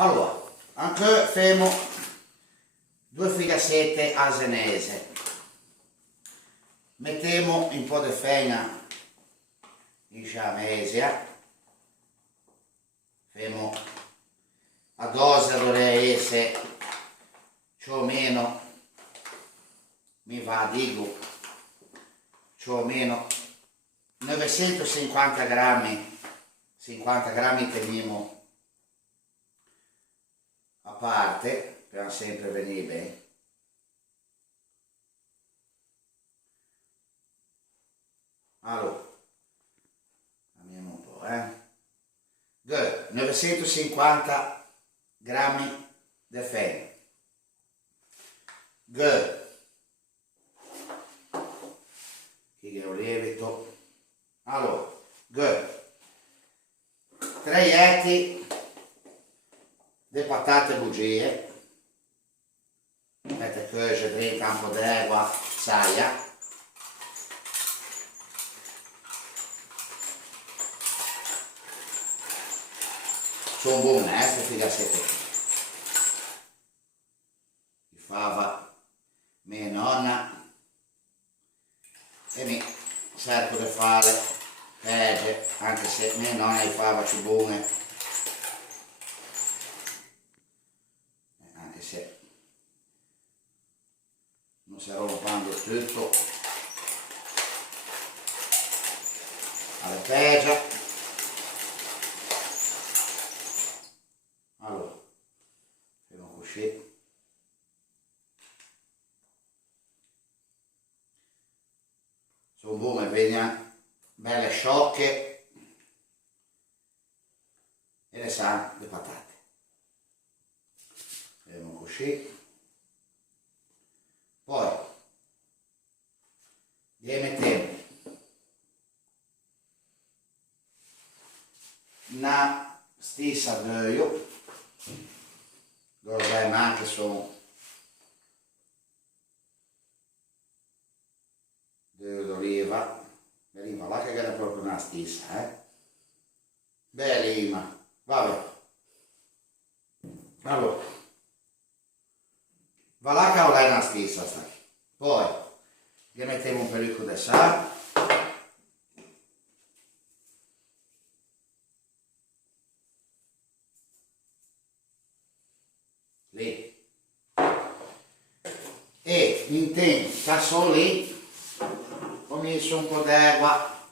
Allora, anche fermo due figassette a senese. Mettiamo un po' di farina in sciamesia. Fermo a dose dovrei essere più o meno, mi va, dico, più o meno 950 grammi, 50 grammi teniamo a parte per sempre venire bene. Allora, cambiamo un po', Good. 950 grammi di farina. Good. Che ho lievito. Allora, good. 3 etti di patate bugie. Mettete cuocere dentro un po' di acqua, saia. Sono buone, queste figassette. Di fava mia nonna e mi cerco di fare peggio, anche se mia nonna li fava più buone, anche se non si rompando tutto alle peggio. Allora, facciamo così. Sono buone, vengono belle sciocche e le sa le patate. Facciamo così. Poi gli mettiamo una stessa d'olio, dove anche sono d'oliva, l'oliva là che era proprio una stessa, bellissima, vabbè. Allora, va là che è una stessa sta. Poi gli mettiamo un pellicolo di sale, lì, e in tempo lì ho messo un po' d'acqua,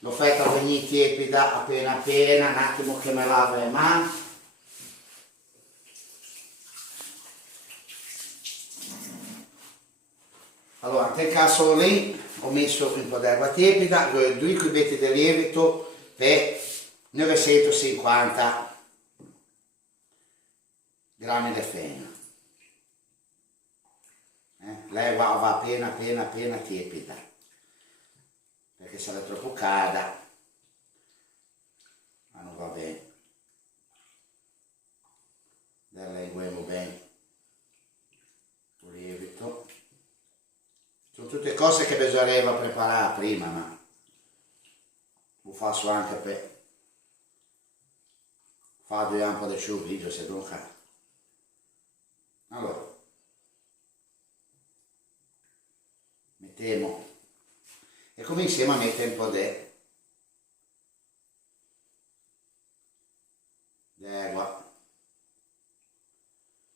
l'ho fatta venire tiepida appena appena, un attimo che me lavo le mani. Allora, in quel caso lì ho messo un po' d'acqua tiepida, 2 cubetti di lievito per 950 grammi di farina. L'acqua va appena tiepida, perché se è troppo calda non va bene. La leguemo bene il lievito. Sono tutte cose che bisognerebbe preparare prima, ma lo faccio anche per fare un po' di più grigio se non fa. Allora, mettiamo e cominciamo a mettere un po' di acqua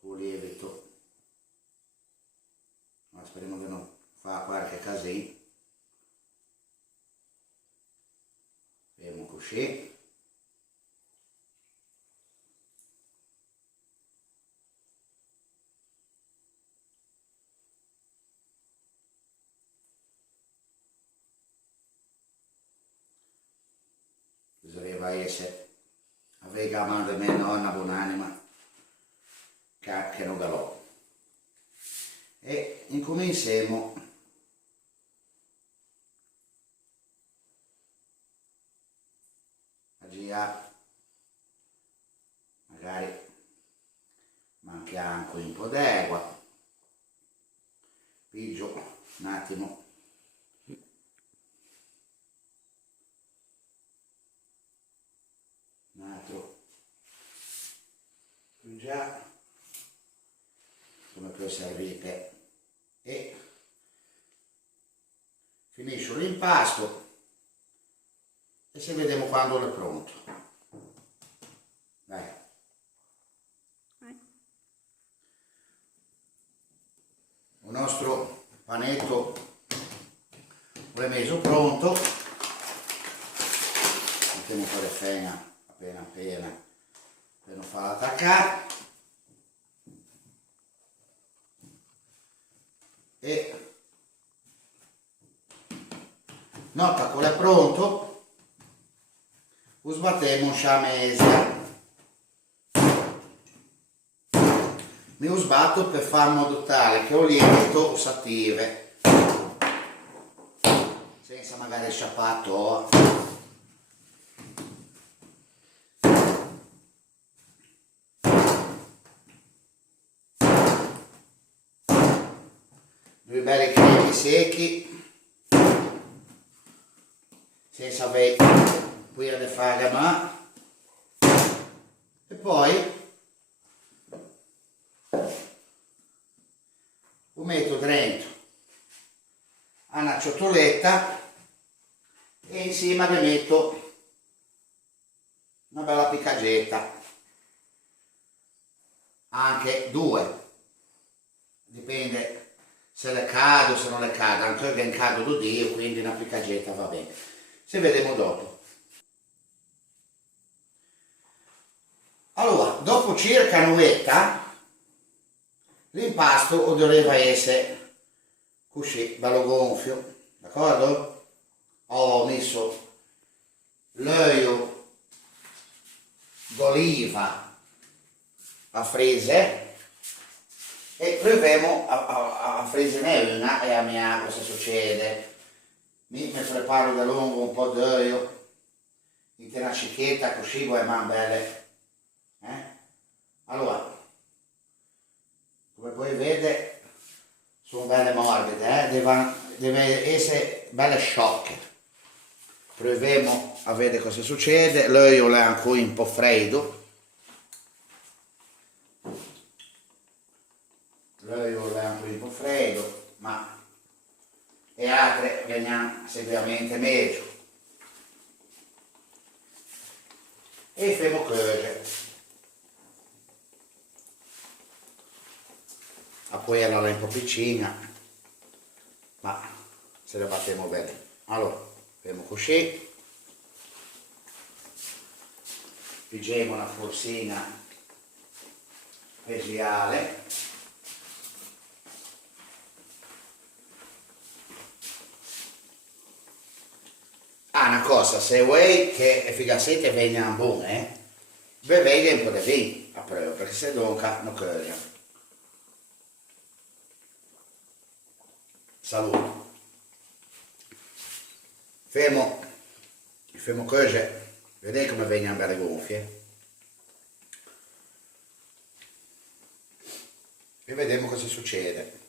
con lievito, ma speriamo che non fa qualche casino. Fermo così. Bisogna essere avere la mano di mia nonna buonanima che non galò. E incominciamo a girare, magari manca anche un po' d'acqua, pigio un attimo un altro due servite e finisco l'impasto e ci vediamo quando è pronto. Dai. Il nostro panetto è messo pronto, mettiamo un po' di farina appena per non farla attaccare e nota che è pronto, lo sbattiamo a mesa. Mi lo sbatto per fare in modo tale che il lievito si attiva senza magari sciappato. Due belli cremi secchi senza avere poi da fare a mano e poi lo metto dentro a una ciotoletta e insieme ne metto una bella piccagetta, anche due, dipende se le cado o se non le cado, anche io che in cado do Dio, quindi una piccagetta va bene. Ci vediamo dopo. Allora, dopo circa un'oretta l'impasto doveva essere così, bello gonfio, d'accordo? Ho messo l'olio d'oliva a freeze e proviamo a fresinare una e a mia cosa succede. Mi preparo da lungo un po' d'olio in una cicchetta così vuoi man belle. Allora, come puoi vedere sono belle morbide, deve essere belle sciocche. Proviamo a vedere cosa succede. L'olio è ancora un po' freddo. L'olio è ancora un po' freddo, ma le altre vengono sicuramente meglio. E facciamo cuocere. Poi allora un po' piccina, ma se la battiamo bene. Allora, facciamo così, pigiamo una forsina speciale, una cosa, se vuoi che le figassette vengano buone, bevete un po' di vino a prova, perché se donca non cuoiono. Salute. Facciamo cuocere, vedete come vengono belle gonfie e vediamo cosa succede.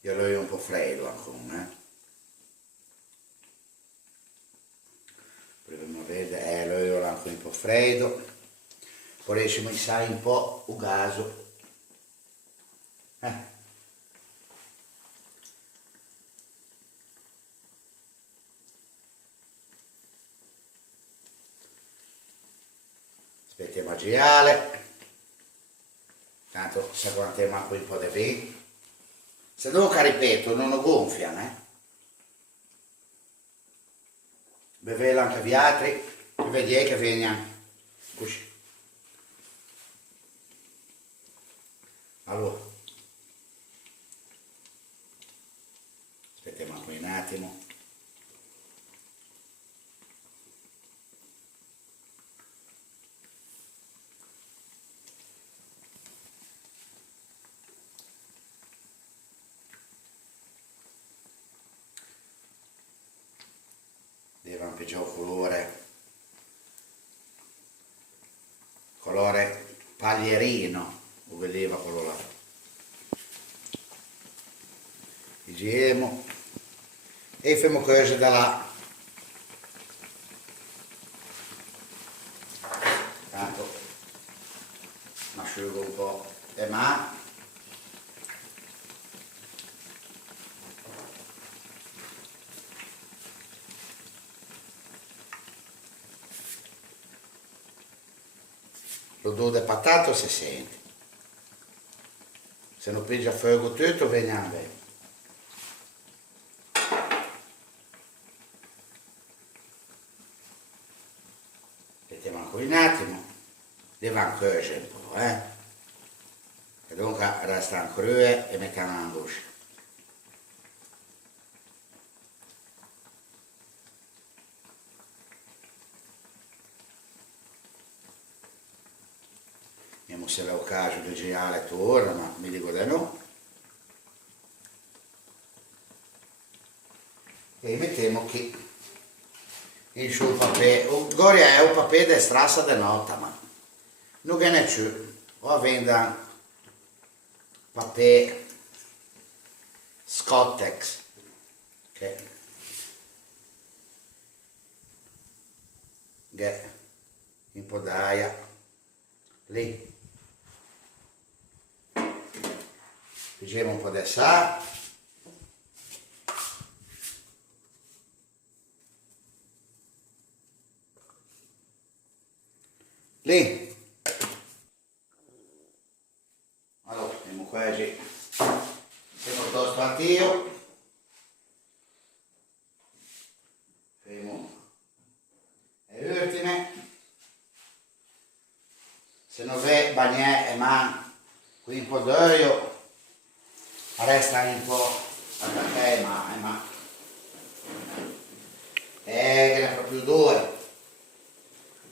Io l'ho un po' freddo ancora, proviamo a vedere, l'ho ancora un po' freddo. Poi riusciamo a mixare un po' il gaso. Aspettiamo a girare. Tanto se guardiamo anche un po' di vino. Se devo che ripeto, non lo gonfiano, Bevelo anche gli altri e vedete che vengono così. Allora, aspettiamo qui un attimo. Deve anche già il colore paglierino. Vedeva quello là. Pigiamo e facciamo cuocere da là. Tanto asciugo un po' le mani. L'odore del patato si sente. Se non pigia fuoco tutto, veniamo bene. Mettiamo ancora un attimo, deve ancora cuocere un po', E dunque restano crue e mettiamo l'angoscia. Vediamo se è il caso di girare torna, ma mi dico di no. E mettiamo qui il suo papè. Goria è un papè di strassa di nota, ma non che ne c'è. O venda papè Scottex, che è un po' d'aia lì. Pigiamo un po' di sale. Lì. Allora, andiamo qua giù. Siamo tosto attio. Fermo le ultime. Se non vede bagnè e man qui un po' d'olio, resta un po' attaccare ma che ne proprio due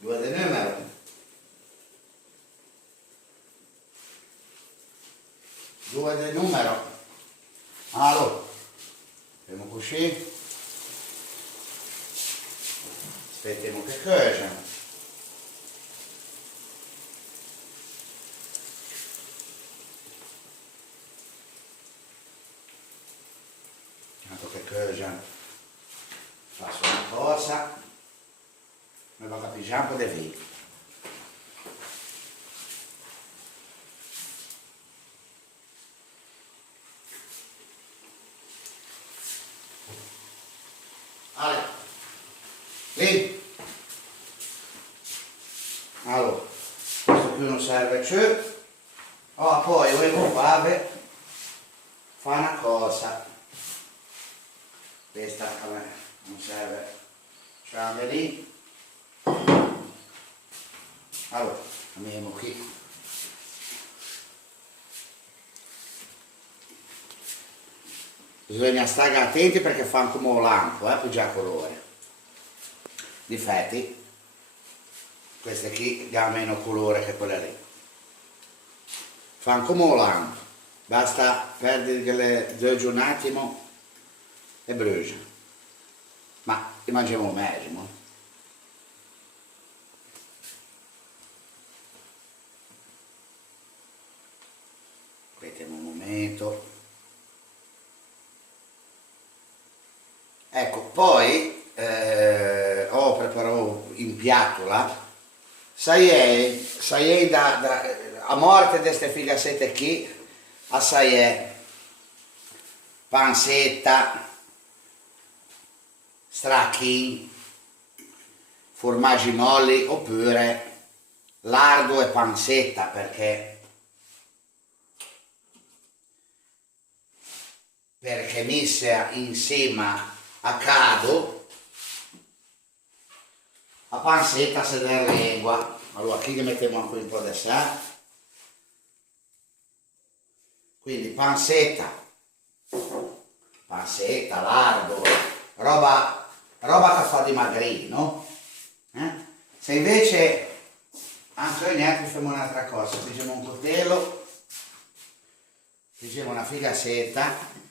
del numero. Due del numero. Allora, facciamo così. Aspettiamo che cuocia. Tanto che cuocia, faccio una cosa, mi va a pigiare un po' di vino. Allora, lì. Allora, questo qui non serve più. Oh, poi volevo fare una cosa. Questa a me non serve. Facciamo lì. Allora, andiamo qui. Bisogna stare attenti perché fanno come un lampo, più già colore. Difetti, queste qui danno meno colore che quelle lì. Fanno come un lampo, basta perdere un attimo e brucia. Ma mangiamo meglio. Aspettiamo un momento. Ecco, poi ho preparato in piatola, sai a morte di queste figassette qui, assai pansetta, stracchi, formaggi molli oppure lardo e pansetta perché messa insieme a cado a pansetta se ne lingua. Allora qui mettiamo anche un po' di sale, quindi pansetta, lardo, roba che fa dimagrire, se invece anche niente facciamo un'altra cosa, pigiamo un coltello, pigiamo una figassetta.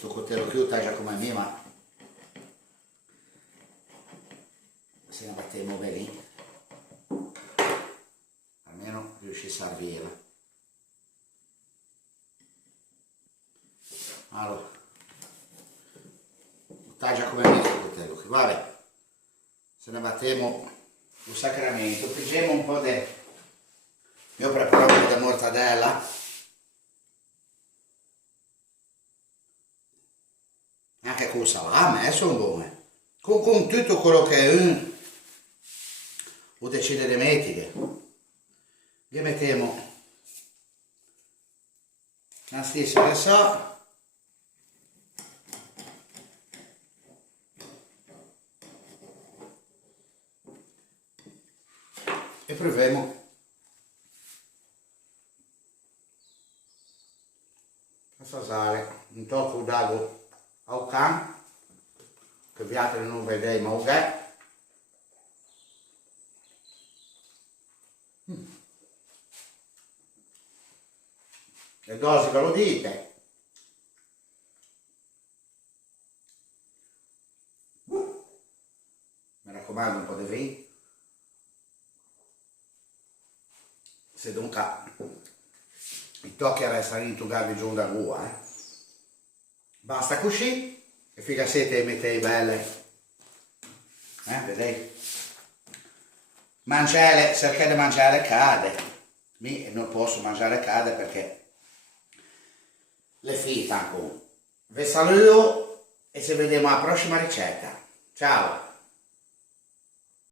Questo coltello qui taglia come me, ma se ne battiamo bene, almeno riuscì a servirla. Allora, taglia come me questo coltello qui, vabbè, se ne battiamo un sacramento, pigiamo un po' di Io preparo un po' di mortadella, anche con salame, sono buone, con tutto quello che o decide di mettere. Gli mettiamo la stessa che so, e proviamo a sale un tocco d'ago al can, che vi altri non vedete ma che le dosi ve lo dite. Mi raccomando, un po' di vino, se dunque i tocchi restano in tugardi giù da rua, basta così e figa siete mettete belle, vedete? Mangiare, cercare di mangiare cade, io non posso mangiare cade perché le figlie ancora. Vi saluto e ci vediamo alla prossima ricetta. Ciao!